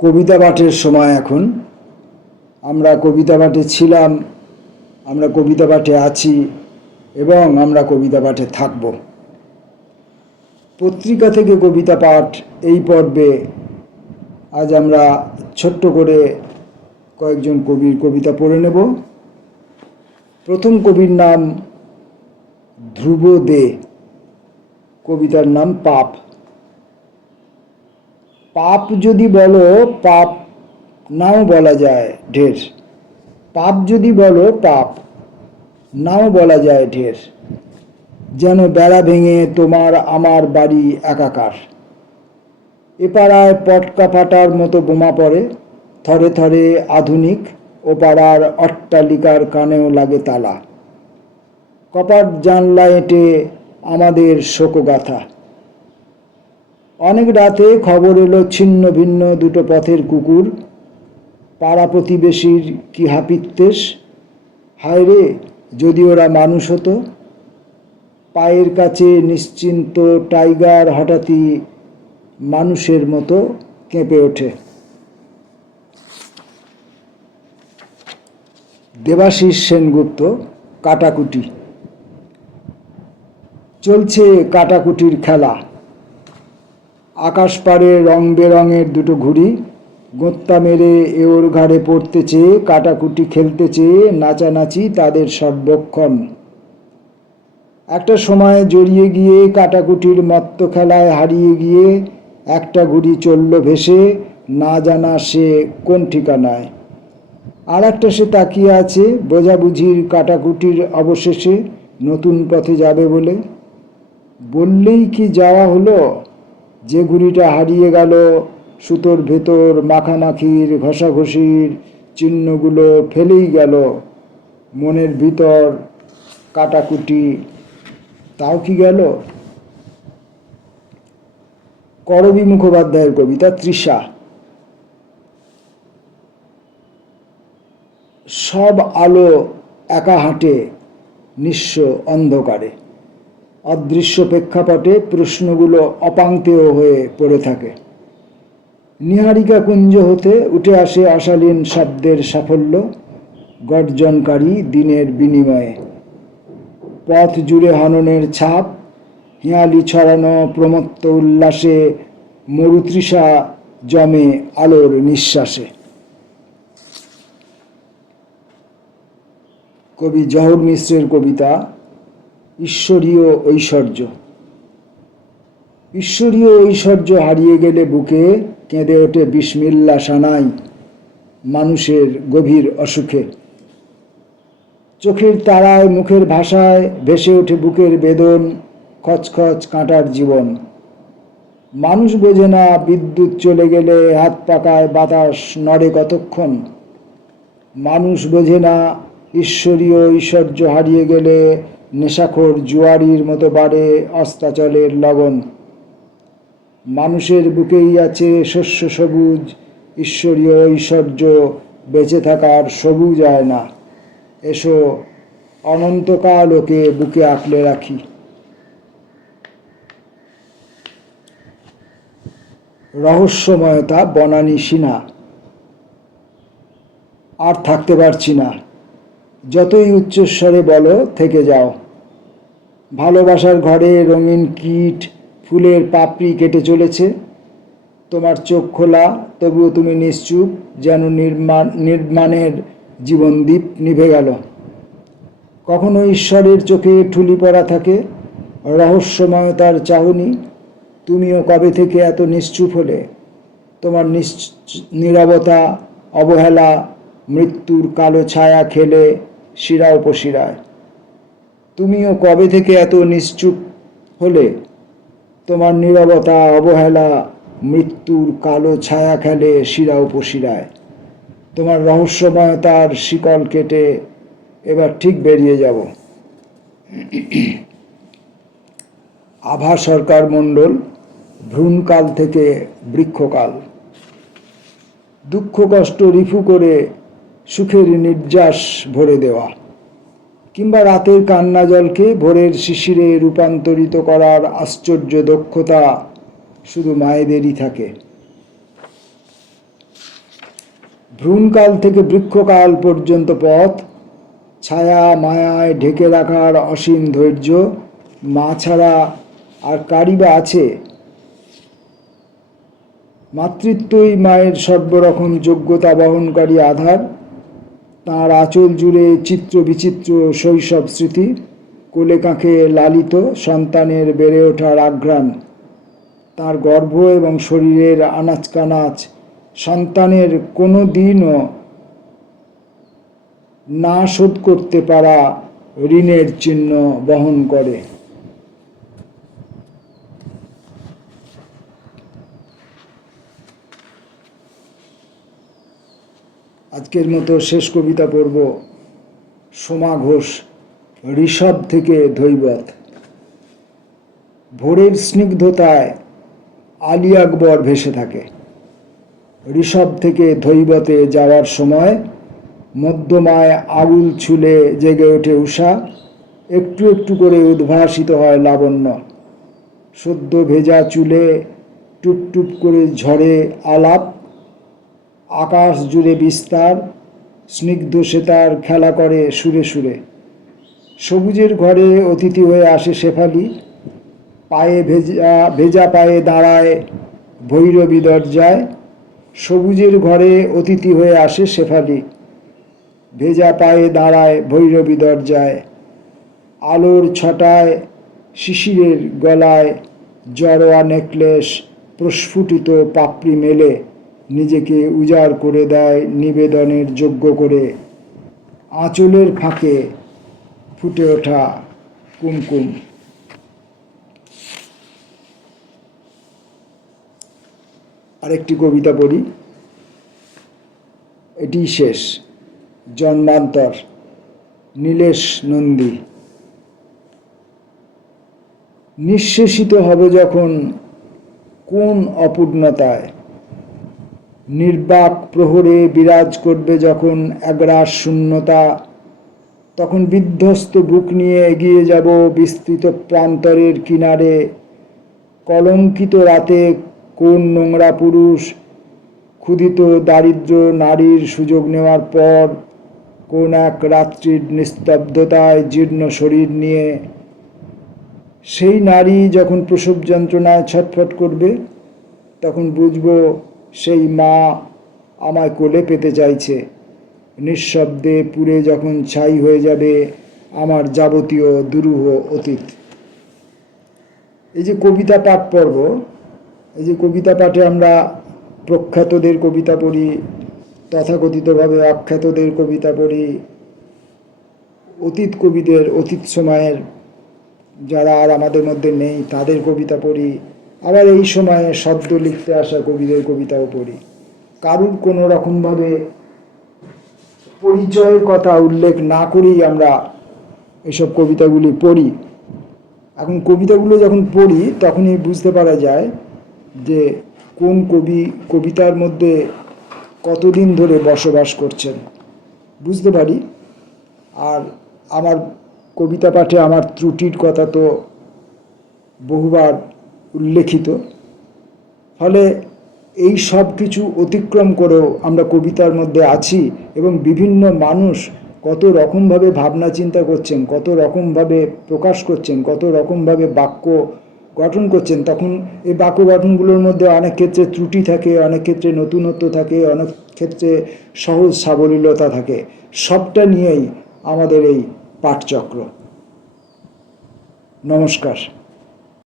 কবিতা পাঠের সময় এখন। আমরা কবিতা পাঠে ছিলাম, আমরা কবিতা পাঠে আছি এবং আমরা কবিতা পাঠে থাকব। পত্রিকা থেকে কবিতা পাঠ এই পর্বে আজ আমরা ছোট্ট করে কয়েকজন কবির কবিতা পড়ে নেব। প্রথম কবির নাম ধ্রুব দে। কবিতার নাম পাপ। পাপ যদি বলো, পাপ নাও বলা যায় ঢের। পাপ যদি বলো, পাপ নাও বলা যায় ঢের। যেন বেড়া ভেঙে তোমার আমার বাড়ি একাকার। এ পাড়ায় পটকা ফাটার মতো বোমা পড়ে, থরে থরে আধুনিক। ও পাড়ার অট্টালিকার কানেও লাগে তালা। কপাট জানলা এঁটে আমাদের শোকগাথা। অনেক রাতে খবর এলো ছিন্ন ভিন্ন দুটো পথের কুকুর। পাড়া প্রতিবেশীর কি হাপিত্যেশ। হায় রে, যদি ওরা মানুষ হতো। পায়ের কাছে নিশ্চিন্ত টাইগার হঠাৎই মানুষের মতো কেঁপে ওঠে। দেবাশিস সেনগুপ্ত, কাটাকুটি। চলছে কাটাকুটির খেলা। আকাশ পাড়ে রং বেরঙের দুটো ঘুড়ি গোঁত্তা মেরে এ ওর ঘাড়ে পড়তে চেয়ে কাটাকুটি খেলতে চেয়ে নাচানাচি তাদের সর্বক্ষণ। একটা সময় জড়িয়ে গিয়ে কাটাকুটির মত্ত খেলায় হারিয়ে গিয়ে একটা ঘুড়ি চলল ভেসে, না জানা সে কোন ঠিকানায়। আর একটা সে তাকিয়ে আছে বোঝাবুঝির কাটাকুটির অবশেষে নতুন পথে যাবে বলে। বললেই কি যাওয়া হলো? যে ঘুড়িটা হারিয়ে গেল সুতোর ভেতর মাখামাখির ঘষাঘষির চিহ্নগুলো ফেলেই গেল মনের ভিতর কাটাকুটি, তাও কি গেল? করবী মুখোপাধ্যায়ের কবিতা তৃষা। সব আলো একা হাঁটে নিঃস্ব অন্ধকারে। অদৃশ্য প্রেক্ষাপটে প্রশ্নগুলো অপাংক্তেয় হয়ে পড়ে থাকে। নীহারিকা কুঞ্জ হতে উঠে আসে অশালীন শব্দের সাফল্য, গর্জনকারী দিনের বিনিময়ে। পথ জুড়ে হননের ছাপ, হিয়ালি ছড়ানো প্রমত্ত উল্লাসে মরুতৃষা জমে আলোর নিঃশ্বাসে। কবি জহর মিশ্রের কবিতা ঈশ্বরীয় ঐশ্বর্য। ঈশ্বরীয় ঐশ্বর্য হারিয়ে গেলে বুকে কেঁদে ওঠে বিসমিল্লা সানাই মানুষের গভীর অসুখে। চোখের তারায় মুখের ভাষায় ভেসে ওঠে বুকের বেদন, খচখচ কাঁটার জীবন। মানুষ বোঝে না বিদ্যুৎ চলে গেলে হাত পাকায় বাতাস নড়ে কতক্ষণ। মানুষ বোঝে না ঈশ্বরীয় ঐশ্বর্য হারিয়ে গেলে নেশাখোর জুয়ারির মতো বাড়ে অস্তাচলের লগন। মানুষের বুকেই আছে শস্য সবুজ ঈশ্বরীয় ঐশ্বর্য, বেঁচে থাকার সবুজ আয়না। এসো অনন্তকাল ওকে বুকে আঁকলে রাখি। রহস্যময়তা বনানী সিনহা। আর থাকতে পারছি না, যতই উচ্চস্বরে বলো থেকে যাও। ভালোবাসার ঘরে রঙিন কীট ফুলের পাপড়ি কেটে চলেছে। তোমার চোখ খোলা, তবুও তুমি নিশ্চুপ, যেন নির্মাণের জীবনদীপ নিভে গেল। কখনো ঈশ্বরের চোখে ঠুলি পড়া থাকে রহস্যময়তার চাহনি। তুমিও কবে থেকে এত নিশ্চুপ হলে? তোমার নীরবতা, অবহেলা মৃত্যুর কালো ছায়া খেলে শিরা উপশিরায়। তুমিও কবে থেকে এত নিশ্চুপ হলে? তোমার নীরবতা, অবহেলা মৃত্যুর কালো ছায়া খেলে শিরা উপশিরায়। তোমার রহস্যময়তার শিকল কেটে এবার ঠিক বেরিয়ে যাব। আভা সরকার মণ্ডল, ভ্রূণকাল থেকে বৃক্ষকাল। দুঃখ কষ্ট রিফু করে সুখের নির্যাস ভরে দেওয়া, কিংবা রাতের কান্না জলকে ভোরের শিশিরে রূপান্তরিত করার আশ্চর্য দক্ষতা শুধু মায়েদেরই থাকে। ভ্রূণকাল থেকে বৃক্ষকাল পর্যন্ত পথ, ছায়া মায়ায় ঢেকে রাখার অসীম ধৈর্য, মা ছাড়া আর কারি বা আছে? মাতৃত্বই মায়ের সর্বরকম যোগ্যতা বহনকারী আধার। তাঁর আঁচল জুড়ে চিত্র বিচিত্র শৈশব স্মৃতি, কোলে কাঁখে লালিত সন্তানের বেড়ে ওঠার আঘ্রাণ। তাঁর গর্ভ এবং শরীরের আনাচ কানাচ সন্তানের কোনো দিনও না শোধ করতে পারা ঋণের চিহ্ন বহন করে। আজকের মতো শেষ কবিতা পড়ব সোমা ঘোষ, ঋষভ থেকে ধৈবত। ভোরের স্নিগ্ধতায় আলী আকবর ভেসে থাকে। ঋষভ থেকে ধৈবতে যাওয়ার সময় মধ্যমায় আগুল ছুলে জেগে ওঠে উষা, একটু একটু করে উদ্ভাসিত হয় লাবণ্য। সদ্য ভেজা চুলে টুপ টুপ করে ঝরে আলাপ, আকাশ জুড়ে বিস্তার, স্নিগ্ধ সেতার খেলা করে সুরে সুরে। সবুজের ঘরে অতিথি হয়ে আসে শেফালি, পায়ে ভেজা পায়ে দাঁড়ায় ভৈরবী দরজায়। সবুজের ঘরে অতিথি হয়ে আসে শেফালি, ভেজা পায়ে দাঁড়ায় ভৈরবী দরজায়। আলোর ছটায় শিশিরের গলায় জড়োয়া নেকলেস, প্রস্ফুটিত পাপড়ি মেলে নিজেকে উজাড় করে দেয় নিবেদনের যোগ্য করে। আঁচলের ফাঁকে ফুটে ওঠা কুমকুম। আরেকটি কবিতা পড়ি, এটি শেষ। জন্মান্তর, নীলেশ নন্দী। নিঃশেষিত হবে যখন কোন অপূর্ণতায়, নির্বাক প্রহরে বিরাজ করবে যখন একরাশ শূন্যতা, তখন বিধ্বস্ত বুক নিয়ে এগিয়ে যাব বিস্তৃত প্রান্তরের কিনারে। কলঙ্কিত রাতে কোন নোংরা পুরুষ ক্ষুধিত দারিদ্র নারীর সুযোগ নেওয়ার পর কোন এক রাত্রির নিস্তব্ধতায় জীর্ণ শরীর নিয়ে সেই নারী যখন প্রসব যন্ত্রণায় ছটফট করবে, তখন বুঝব সেই মা আমায় কোলে পেতে চাইছে। নিঃশব্দে পুড়ে যখন ছাই হয়ে যাবে আমার যাবতীয় দুরূহ অতীত। এই যে কবিতা পাঠ পর্ব, এই যে কবিতা পাঠে আমরা প্রখ্যাতদের কবিতা পড়ি, তথাকথিতভাবে আখ্যাতদের কবিতা পড়ি, অতীত কবিদের, অতীত সময়ের যারা আর আমাদের মধ্যে নেই তাদের কবিতা পড়ি, আবার এই সময়ে শব্দ লিখতে আসা কবিদের কবিতাও পড়ি। কারুর কোনো রকমভাবে পরিচয়ের কথা উল্লেখ না করেই আমরা এসব কবিতাগুলি পড়ি। এখন কবিতাগুলো যখন পড়ি তখনই বুঝতে পারা যায় যে কোন কবি কবিতার মধ্যে কতদিন ধরে বসবাস করছেন, বুঝতে পারি। আর আমার কবিতা পাঠে আমার ত্রুটির কথা তো বহুবার উল্লেখিত, ফলে এই সব কিছু অতিক্রম করেও আমরা কবিতার মধ্যে আছি এবং বিভিন্ন মানুষ কত রকমভাবে ভাবনা চিন্তা করছেন, কত রকমভাবে প্রকাশ করছেন, কত রকমভাবে বাক্য গঠন করছেন। তখন এই বাক্য গঠনগুলোর মধ্যে অনেক ক্ষেত্রে ত্রুটি থাকে, অনেক ক্ষেত্রে নতুনত্ব থাকে, অনেক ক্ষেত্রে সহজ সাবলীলতা থাকে। সবটা নিয়েই আমাদের এই পাঠচক্র। নমস্কার।